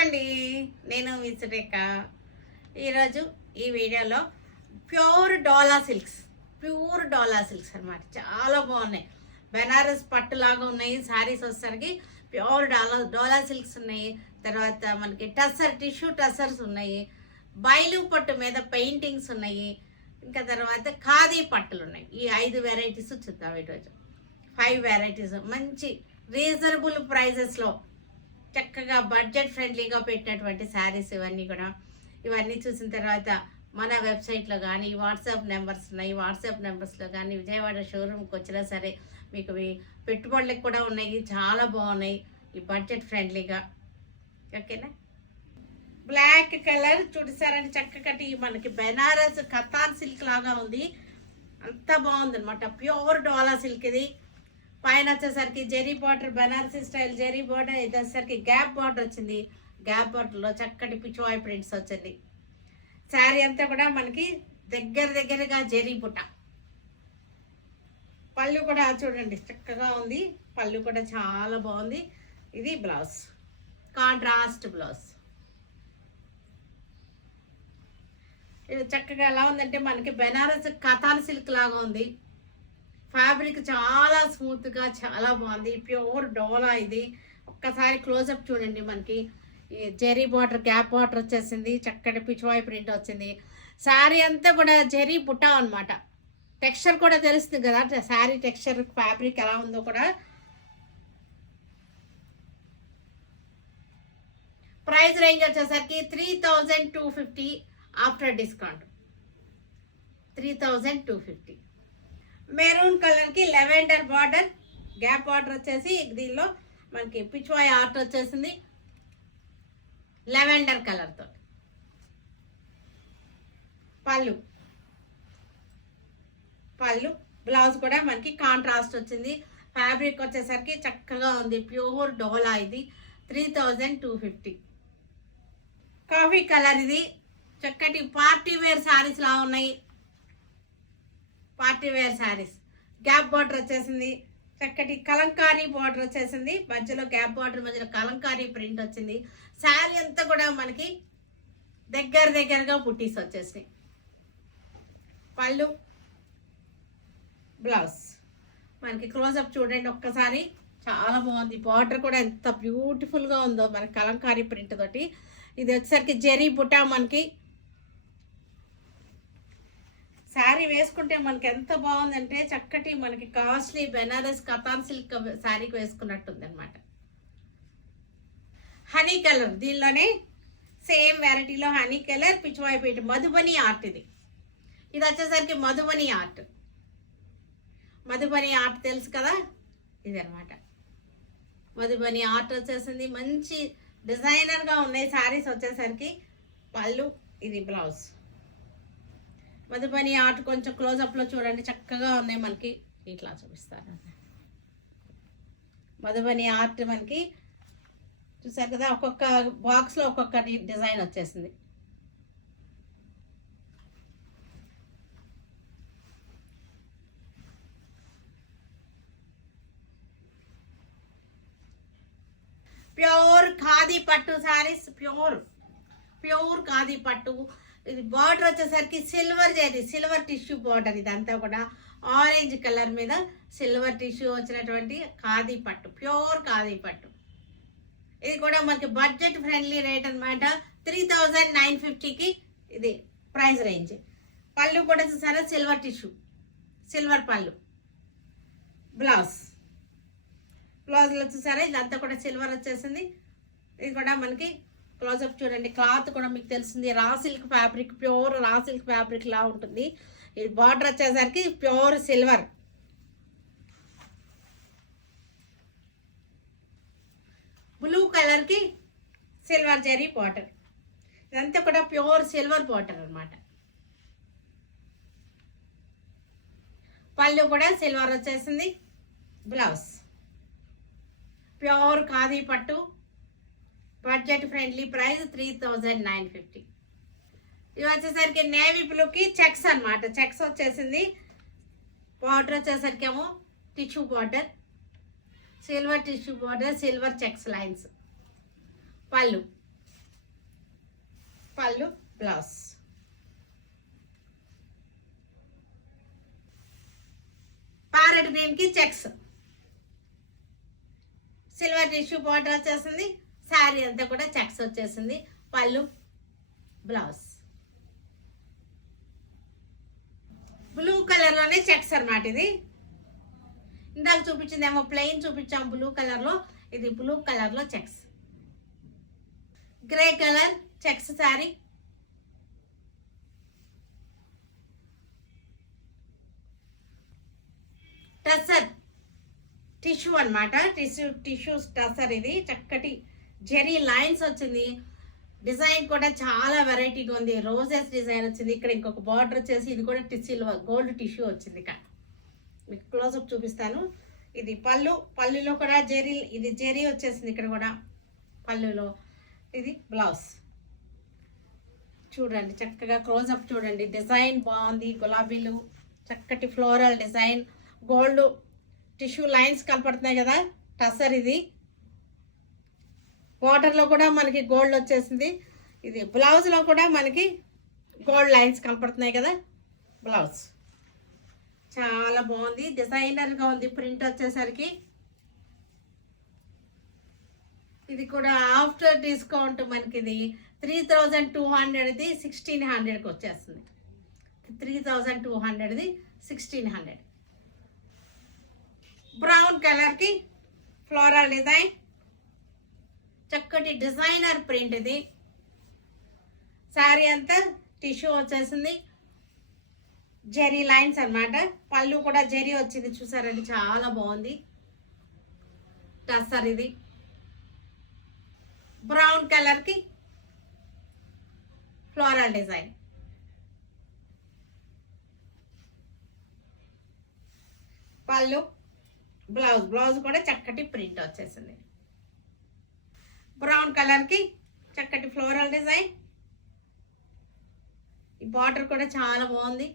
అండి, నేను మీ సురేఖ. ఈరోజు ఈ వీడియోలో ప్యూర్ డోలా సిల్క్స్ అనమాట. చాలా బాగున్నాయి. బెనారస్ పట్టులాగా ఉన్నాయి శారీస్. వచ్చేసరికి ప్యూర్ డోలా సిల్క్స్ ఉన్నాయి. తర్వాత మనకి టిష్యూ టసర్స్ ఉన్నాయి. బయలు పట్టు మీద పెయింటింగ్స్ ఉన్నాయి. ఇంకా తర్వాత ఖాదీ పట్టులు ఉన్నాయి. ఈ 5 వెరైటీస్ చూద్దాం ఈరోజు. 5 వెరైటీస్ మంచి రీజనబుల్ ప్రైజెస్లో చక్కగా బడ్జెట్ ఫ్రెండ్లీగా పెట్టినటువంటి శారీస్ ఇవన్నీ చూసిన తర్వాత మన వెబ్సైట్లో కానీ వాట్సాప్ నెంబర్స్ ఉన్నాయి. వాట్సాప్ నెంబర్స్లో కానీ విజయవాడ షోరూమ్కి వచ్చినా సరే మీకు పెట్టుబడులకు కూడా ఉన్నాయి. చాలా బాగున్నాయి ఈ బడ్జెట్ ఫ్రెండ్లీగా. ఓకేనా? బ్లాక్ కలర్ చూసారంటే చక్కటి మనకి బెనారస్ కతాన్ సిల్క్ లాగా ఉంది. అంత బాగుంది అనమాట. ప్యూర్ డోలా సిల్క్ ఇది. పైన వచ్చేసరికి zari border, Banarasi style zari border. ఇది వచ్చేసరికి గ్యాప్ బార్డర్ వచ్చింది. గ్యాప్ బార్డర్లో చక్కటి పిచ్వాయ్ ప్రింట్స్ వచ్చింది. శారీ అంతా కూడా మనకి దగ్గరగా జెరీ బుట్ట. పళ్ళు కూడా చూడండి చక్కగా ఉంది. పళ్ళు కూడా చాలా బాగుంది. ఇది బ్లౌజ్, కాంట్రాస్ట్ బ్లౌజ్. ఇది చక్కగా ఎలా ఉందంటే మనకి బెనారస్ కతాన్ సిల్క్ లాగా ఉంది. ఫ్యాబ్రిక్ చాలా స్మూత్గా చాలా బాగుంది. ప్యూర్ డోలా ఇది. ఒక్కసారి క్లోజప్ చూడండి. మనకి జెరీ బార్డర్, గ్యాప్ బార్డర్ వచ్చేసింది. చక్కటి పిచ్వాయ్ ప్రింట్ వచ్చింది. శారీ అంతా కూడా జెరీ బుట్ట అనమాట. టెక్స్చర్ కూడా తెలుస్తుంది కదా శారీ టెక్స్చర్, ఫ్యాబ్రిక్ ఎలా ఉందో కూడా. ప్రైస్ రేంజ్ వచ్చేసరికి 3250 ఆఫ్టర్ డిస్కౌంట్. 3250. మెరూన్ కలర్కి లెవెండర్ బార్డర్, గ్యాప్ బార్డర్ వచ్చేసి దీనిలో మనకి పిచ్వాయ్ ఆర్ట్ వచ్చేసింది లెవెండర్ కలర్తో. పళ్ళు బ్లౌజ్ కూడా మనకి కాంట్రాస్ట్ వచ్చింది. ఫ్యాబ్రిక్ వచ్చేసరికి చక్కగా ఉంది. ప్యూర్ డోలా ఇది. 3250. కాఫీ కలర్ ఇది. చక్కటి పార్టీ వేర్ శారీస్ లా ఉన్నాయి. Party wear saris. Gap border వచ్చేసింది. చక్కటి కలంకారీ బార్డర్ వచ్చేసింది. మధ్యలో గ్యాప్ బార్డర్ మధ్యలో కలంకారీ ప్రింట్ వచ్చింది. శారీ అంతా కూడా మనకి దగ్గరగా బుట్టీస్ వచ్చేసినాయి. పళ్ళు, బ్లౌజ్ మనకి క్లోజప్ చూడండి ఒక్కసారి. చాలా బాగుంది. బార్డర్ కూడా ఎంత బ్యూటిఫుల్గా ఉందో మనకి కలంకారీ ప్రింట్ తోటి. ఇది వచ్చేసరికి జెరీ బుటా. మనకి శారీ వేసుకుంటే మనకి ఎంత బాగుందంటే చక్కటి మనకి కాస్ట్లీ బెనారస్ కతాన్ సిల్క్ శారీకి వేసుకున్నట్టుంది అనమాట. హనీ కలర్, దీనిలోనే సేమ్ వెరైటీలో honey colour Pichwai print Madhubani art. ఇది వచ్చేసరికి మధుబని ఆర్ట్ తెలుసు కదా, ఇది అనమాట. మధుబని ఆర్ట్ వచ్చేసింది. మంచి డిజైనర్గా ఉన్నాయి శారీస్ వచ్చేసరికి. పళ్ళు, ఇది బ్లౌజ్. మధుబని ఆర్ట్ కొంచెం క్లోజప్లో చూడండి చక్కగా ఉన్నాయి. మనకి ఇట్లా చూపిస్తారు. మధుబని ఆర్ట్ మనకి చూసారు కదా, ఒక్కొక్క బాక్స్లో ఒక్కొక్క డిజైన్ వచ్చేసింది. ప్యూర్ ఖాదీ పట్టు శారీస్. ప్యూర్ ఖాదీ పట్టు. ఇది బార్డర్ వచ్చేసరికి సిల్వర్ టిష్యూ బార్డర్. ఇదంతా కూడా ఆరెంజ్ కలర్ మీద సిల్వర్ టిష్యూ వచ్చినటువంటి ఖాదీ పట్టు, ప్యూర్ ఖాదీ పట్టు. ఇది కూడా మనకి బడ్జెట్ ఫ్రెండ్లీ రేట్ అనమాట. 3950కి ఇది ప్రైస్ రేంజ్. పళ్ళు కూడా చూసారా సిల్వర్ టిష్యూ, సిల్వర్ పళ్ళు. బ్లౌజ్లో చూసారా ఇదంతా కూడా సిల్వర్ వచ్చేసింది. ఇది కూడా మనకి క్లోజప్ చూడండి. క్లాత్ కూడా మీకు తెలిసింది raw silk fabric, pure raw silk fabric లా ఉంటుంది. ఇది బార్డర్ వచ్చేసరికి ప్యూర్ సిల్వర్. బ్లూ కలర్కి సిల్వర్ జెరీ బార్డర్. ఇదంతా కూడా ప్యూర్ సిల్వర్ బార్డర్ అనమాట. పళ్ళు కూడా సిల్వర్ వచ్చేసింది. బ్లౌజ్ ప్యూర్ ఖాదీ పట్టు. Budget friendly price 3950. ఇవి వచ్చేసరికి నేవీ బ్లూకి చెక్స్ అనమాట. చెక్స్ వచ్చేసింది. బార్డర్ వచ్చేసరికి ఏమో tissue border, silver tissue border, silver checks lines. పళ్ళు పళ్ళు బ్లౌజ్. ప్యారెట్ గ్రీన్ కి చెక్స్, సిల్వర్ టిష్యూ బార్డర్ వచ్చేసింది. శారీ అంతా కూడా చెక్స్ వచ్చేసింది. పళ్ళు బ్లౌజ్. బ్లూ కలర్ లోనే చెక్స్ అన్నమాట. ఇది ఇందాక చూపించిందేమో ప్లెయిన్ చూపించాం బ్లూ కలర్ లో, ఇది బ్లూ కలర్ లో checks. Grey colour checks sari. Tussar tissue అన్నమాట. టిష్యూ టసర్. ఇది చక్కటి జెరీ లైన్స్ వచ్చింది. డిజైన్ కూడా చాలా వెరైటీగా ఉంది. రోజెస్ డిజైన్ వచ్చింది. ఇక్కడ ఇంకొక బార్డర్ వచ్చేసి ఇది కూడా సిల్వర్ గోల్డ్ టిష్యూ వచ్చింది. ఇక్కడ మీకు క్లోజ్అప్ చూపిస్తాను. ఇది పళ్ళు. పళ్ళులో కూడా జెరీ, ఇది జెరీ వచ్చేసింది ఇక్కడ కూడా పళ్ళులో. ఇది బ్లౌజ్. చూడండి చక్కగా క్లోజ్అప్ చూడండి. డిజైన్ బాగుంది. గులాబీలు, చక్కటి floral design, gold tissue lines కనపడుతున్నాయి కదా. టసర్. ఇది బార్డర్లో కూడా మనకి గోల్డ్ వచ్చేసింది. ఇది బ్లౌజ్లో కూడా మనకి గోల్డ్ లైన్స్ కనపడుతున్నాయి కదా. బ్లౌజ్ చాలా బాగుంది. డిజైనర్గా ఉంది. ప్రింట్ వచ్చేసరికి ఇది కూడా ఆఫ్టర్ డిస్కౌంట్ మనకి ఇది 3200, ఇది 1600కి వచ్చేస్తుంది. 3200, ఇది 1600. బ్రౌన్ కలర్కి ఫ్లోరల్ డిజైన్, చక్కటి డిజైనర్ ప్రింట్. ఇది శారీ అంతా టిష్యూ వచ్చేసింది. జెరీ లైన్స్ అన్నమాట. పళ్ళు కూడా జెరీ వచ్చింది. చూసారండి చాలా బాగుంది. టసర్. ఇది బ్రౌన్ కలర్కి ఫ్లోరల్ డిజైన్. పళ్ళు బ్లౌజ్. బ్లౌజ్ కూడా చక్కటి ప్రింట్ వచ్చేసింది. బ్రౌన్ కలర్కి చక్కటి ఫ్లోరల్ డిజైన్. ఈ బార్డర్ కూడా చాలా బాగుంది.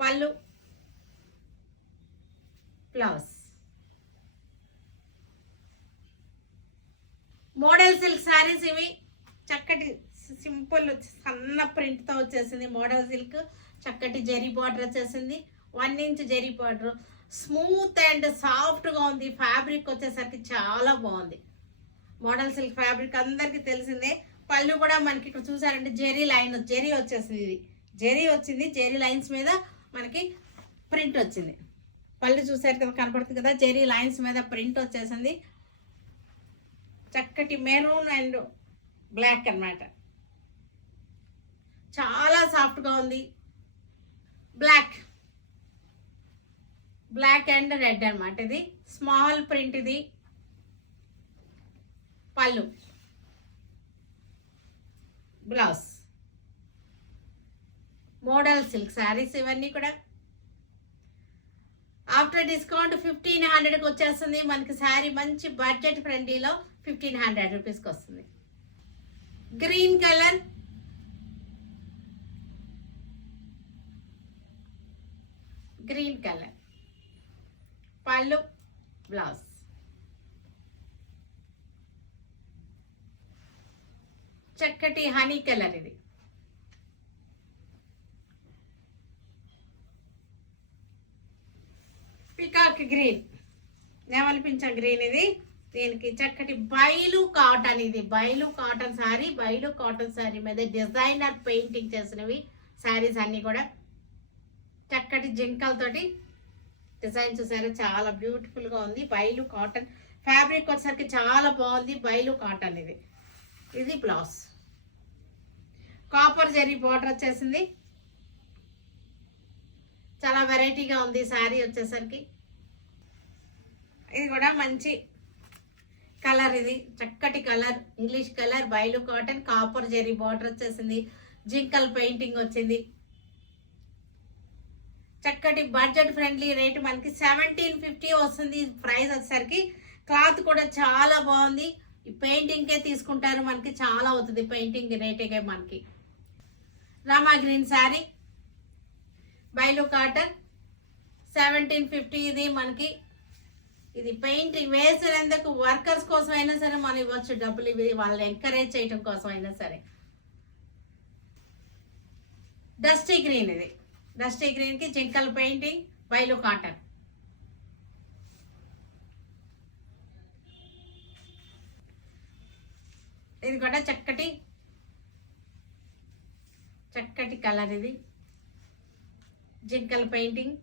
పళ్ళు బ్లౌజ్. మోడల్ సిల్క్ శారీస్ ఇవి. చక్కటి సింపుల్ సన్న ప్రింట్తో వచ్చేసింది. మోడల్ సిల్క్ చక్కటి జెరీ బార్డర్ వచ్చేసింది. 1 inch zari border. Smooth and సాఫ్ట్గా ఉంది. ఫ్యాబ్రిక్ వచ్చేసరికి చాలా బాగుంది. మోడల్ సిల్క్ ఫ్యాబ్రిక్ అందరికీ తెలిసిందే. పళ్ళు కూడా మనకి ఇక్కడ చూసారంటే జెరీ లైన్, జెరీ వచ్చేసింది. ఇది జెరీ వచ్చింది. జెరీ లైన్స్ మీద మనకి ప్రింట్ వచ్చింది. పళ్ళు చూసారు కదా, కనపడుతుంది కదా. జెరీ లైన్స్ మీద ప్రింట్ వచ్చేసింది. చక్కటి మెరూన్ అండ్ బ్లాక్ అన్నమాట. చాలా సాఫ్ట్గా ఉంది. బ్లాక్, బ్లాక్ అండ్ రెడ్ అన్నమాట. ఇది స్మాల్ ప్రింట్. ఇది పళ్ళు బ్లౌజ్. మోడల్ సిల్క్ శారీస్ ఇవన్నీ కూడా ఆఫ్టర్ డిస్కౌంట్ 1500కి వచ్చేస్తుంది మనకి. శారీ మంచి బడ్జెట్ ఫ్రెండ్లీలో 1500 రూపీస్కి వస్తుంది. గ్రీన్ కలర్, గ్రీన్ కలర్ పళ్ళు బ్లౌజ్. చక్కటి హనీ కలర్. ఇది పికాక్ గ్రీన్, నెమలిపించం గ్రీన్. ఇది దీనికి చక్కటి బయలు కాటన్. ఇది బయలు కాటన్ శారీ. బయలు కాటన్ శారీ మీద డిజైనర్ పెయింటింగ్ చేసినవి శారీస్ అన్నీ కూడా. చక్కటి జింకలతోటి డిజైన్ చూసారు. చాలా బ్యూటిఫుల్గా ఉంది. బయలు కాటన్ ఫ్యాబ్రిక్ వచ్చేసరికి చాలా బాగుంది. బయలు కాటన్. ఇది ఇది బ్లౌజ్. కాపర్ జెరీ బార్డర్ వచ్చేసింది. చాలా వెరైటీగా ఉంది శారీ వచ్చేసరికి. ఇది కూడా మంచి కలర్. ఇది చక్కటి కలర్, ఇంగ్లీష్ కలర్. బయలు కాటన్, కాపర్ జెరీ బార్డర్ వచ్చేసింది. జింకల్ పెయింటింగ్ వచ్చింది. చక్కటి బడ్జెట్ ఫ్రెండ్లీ రేట్ మనకి 1750 వస్తుంది ప్రైస్ వచ్చేసరికి. క్లాత్ కూడా చాలా బాగుంది. ఈ పెయింటింగ్కే తీసుకుంటారు మనకి. చాలా అవుతుంది పెయింటింగ్ రేటే మనకి. రామా గ్రీన్ శారీ, బైలు కాటన్ 1750. ఇది మనకి ఇది పెయింటింగ్ వేసినందుకు వర్కర్స్ కోసం అయినా సరే మనం ఇవ్వచ్చు డబ్బులు, ఇవి వాళ్ళని ఎంకరేజ్ చేయడం కోసం అయినా సరే. డస్టీ గ్రీన్, ఇది డస్టీ గ్రీన్ కి జింకల్ పెయింటింగ్, వైలో కాటన్. ఇది కూడా చక్కటి కలర్, ఇది జింకల్ పెయింటింగ్.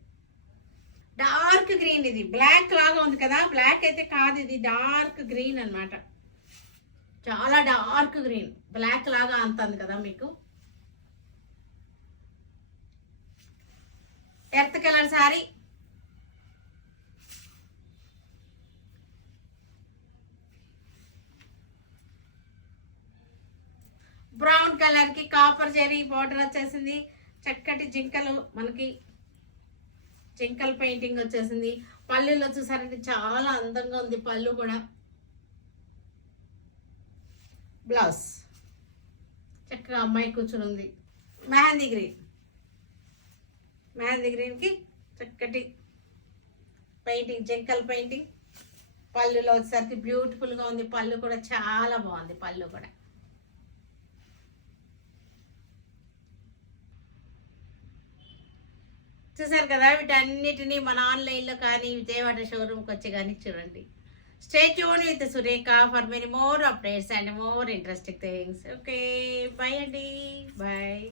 డార్క్ గ్రీన్, ఇది బ్లాక్ లాగా ఉంది కదా, బ్లాక్ అయితే కాదు, ఇది డార్క్ గ్రీన్ అన్నమాట. చాలా డార్క్ గ్రీన్, బ్లాక్ లాగా అంతుంది కదా మీకు. Earth colour sorry, brown colour కి కాపర్ జెరీ బార్డర్ వచ్చేసింది. చక్కటి జింకలు, మనకి జింకల్ పెయింటింగ్ వచ్చేసింది. పళ్ళులో చూసారంటే చాలా అందంగా ఉంది పళ్ళు కూడా. బ్లౌజ్ చక్కగా అమ్మాయి కూర్చుని ఉంది. మెహందీ గ్రీన్ కి చక్కటి పెయింటింగ్, జింకల్ పెయింటింగ్. పళ్ళులో వచ్చేసరికి బ్యూటిఫుల్ గా ఉంది, పళ్ళు కూడా చాలా బాగుంది పళ్ళు కూడా. చూసారు కదా, వీటన్నిటిని మన ఆన్లైన్లో కానీ విజయవాడ షోరూమ్కి వచ్చి కానీ చూడండి. Stay tune with Surekha for many more updates and more interesting things. Okay, bye అండి, బాయ్.